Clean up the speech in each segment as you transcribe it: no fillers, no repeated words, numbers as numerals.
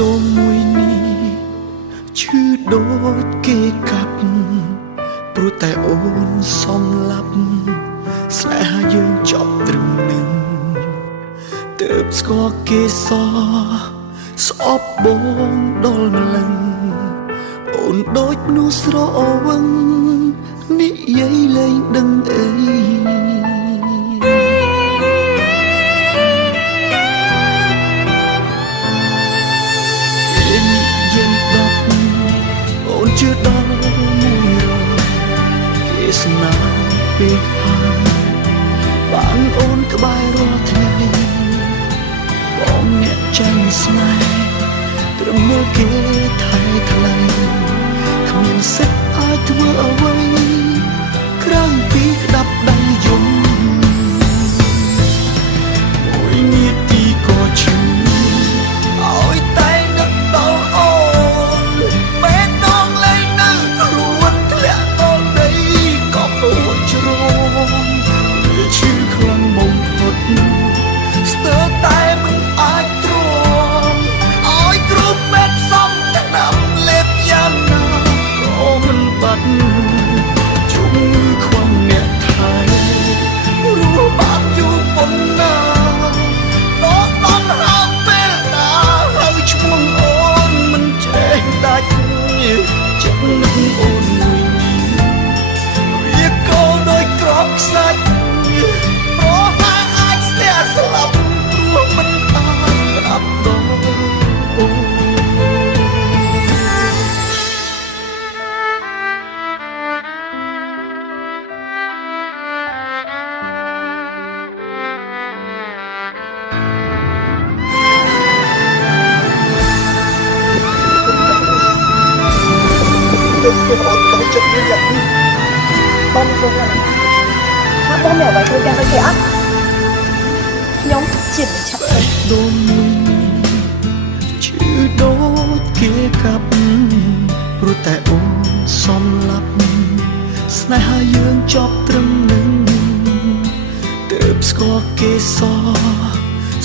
ដូងមួយនេះឈឺដូចគេកាប់ព្រោះតែអូនសំឡាប់ស្នេហាយើងចប់ត្រឹមនឹងទើបស្គាល់គេសស្អប់បងដល់ម្លឹងអូនដូចមនុស្សស្រវឹងនិយាយលែងដឹងអីជឿដល់មួយរយគេស្នាពេកហើយបានអូនក្បែររាល់ថ្ងៃបងអ្នកចាញ់ស្នេហ៍ត្រឹមមើលគេថៃថ្លៃគ្មានសិទ្ធអាចធ្វើអ្វីក្រៅពីក្តាប់ដៃយំមួយនាទីក៏ឈឺឲ្យតែនឹកដល់អូនពេលឈឺខ្លាំងបំផុតស្ទើរតែមិនអាចទ្រាំឲ្យគ្រប់មេផ្សំតាមលេបយ៉ាងណាក៏មិនបាត់ជុំខ្វះអ្នកថៃរស់បានយូរប៉ុណ្ណាដល់ដល់ហើយពេលណាហើយឈ្មោះអូនមិនចេះដាច់ចិត្តនឹងអូនមួយនេះវាក៏ដោយក្របខ្សាច់ស្លាប់ព្រោះមិនអាចប្រាប់ដល់អូនទៅចិត្តនេះយ៉ាងនេះបងចូលណាថាបងមានអ្វីធ្វើយ៉ាងដូចគេអត់ខ្ញុំជាមិនឆាប់ទេដូងឈឺដូចគេកាប់ព្រោះតែអូនសំឡាប់ស្នេហាយើងចប់ត្រឹមនឹងទើបស្គាល់គេស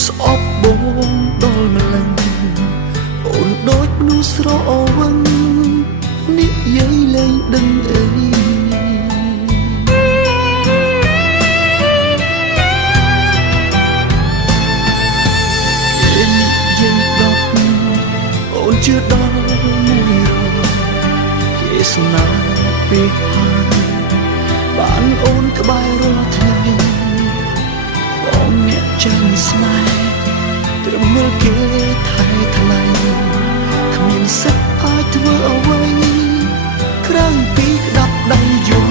ស្អប់បងដល់ម្លឹងអូនដូចមនុស្សស្រវឹងនិយាយលែងដឹងអីជឿដល់មួយរយគេស្នាពេកហើយបានអូនក្បែររាល់ថ្ងៃបងអ្នកចាញ់ស្នេហ៍ត្រឹមមើលគេថៃថ្លៃគ្មានសិទ្ធអាចធ្វើអ្វីក្រៅពីក្តាប់ដៃយំ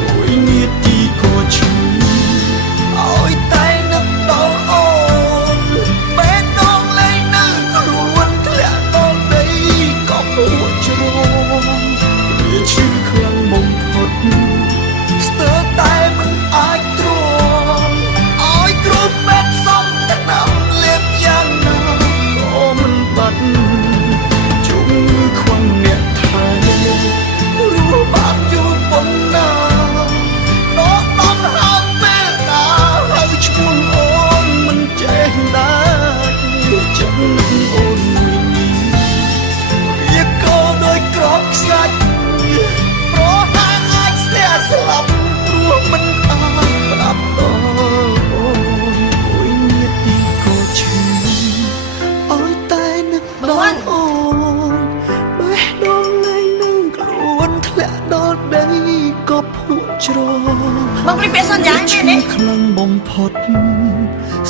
មួយនាទីក៏ឈឺឲ្យតែនឹកដល់អូនវាឈឺខ្លាំងបំផុតស្ទើរតែមិនអាចទ្រាំឲ្យគ្រប់មេផ្សំតាមលេបយ៉ាងណាក៏មិនបាត់ជុំខ្វះអ្នកថៃរស់បានយូរប៉ុណ្ណាដល់ដល់ហើយពេលណាហើយឈ្មោះអូនមិនចេះដាច់ចិត្តអូនមួយនេះវាក៏ដោយក្របខ្សាច់ព្រោះតែអាចស្ទះស្លាប់ព្រោះមិនអាចប្រាប់ដល់អូនមួយនាទីក៏ឈឺឲ្យតែនឹកដល់អូនបេះដូងលែងនឹងខ្លួនធ្លាក់ដល់ដីក៏ភក់ជ្រងបងព្រីពាក្យសន្យានេះនេះខ្លាំងបំផុត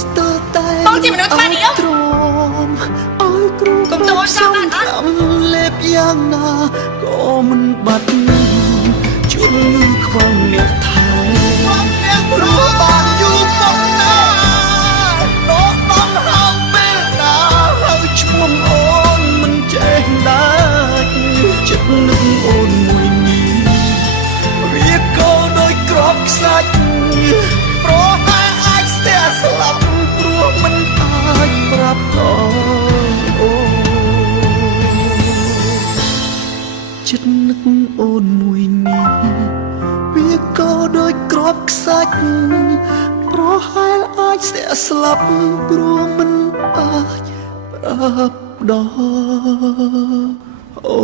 ស្ទើរតែបងជាមនុស្សខ្លាំងនេះទ្រាំឲ្យគ្រូកុំតូចចាំបានអត់លេបយ៉ាងណាក៏មិនបាត់ជុំខ្វះអ្នកថៃរស់បានយូរប៉ុណ្ណាដល់ដល់ហើយពេលណាហើយឈ្មោះអូនមិនចេះដាច់ចិត្តនឹងអូនមួយនេះវាក៏ដោយក្របខ្សាច់ព្រោះតែអាចស្ទះស្លាប់ព្រោះមិនអាចប្រាប់ដល់អូនចិត្តនឹកអូនមួយនេះវាក៏ដោយក្របខ្សាច់ ប្រហែលអាចស្ទះស្លាប់ព្រោះមិនអាចប្រាប់ដល់អូ